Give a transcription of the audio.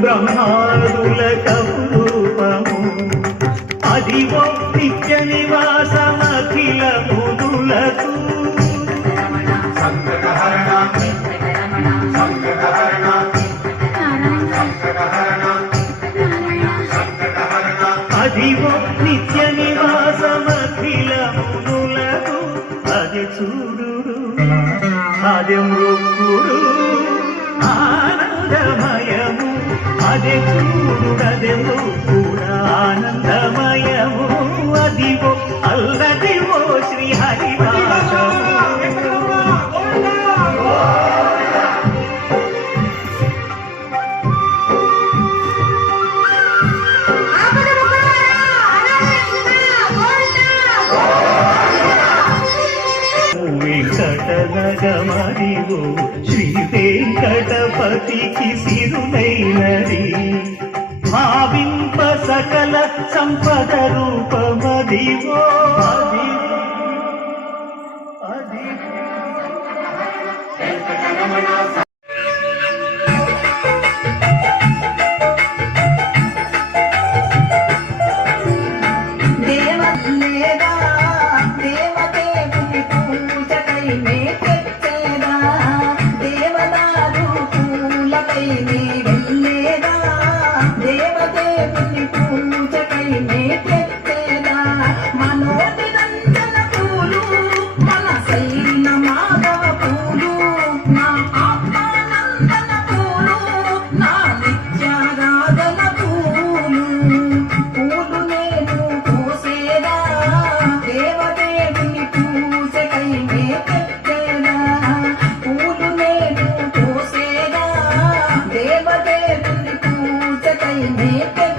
బ్రహ్మాదుల కౌరూపము అదిగో నిత్య నివాసమఖిల ముదులకు సంకటహరణ సంకటహరణ నిత్య నివాసమఖిల ముదులకు అది చూడు అది మృక్కుడు అది చూడు అది మృక్కుడు ఆనందమయము అదిగో అల్లదివో శ్రీ హరివాసము వెంకటనగమదిగో శ్రీ వెంకటపతికి సిరులైనది సంపద రూపమదిగో అది అది దేవలేదా దేవదేవుని పూజ வாழ்ந்தே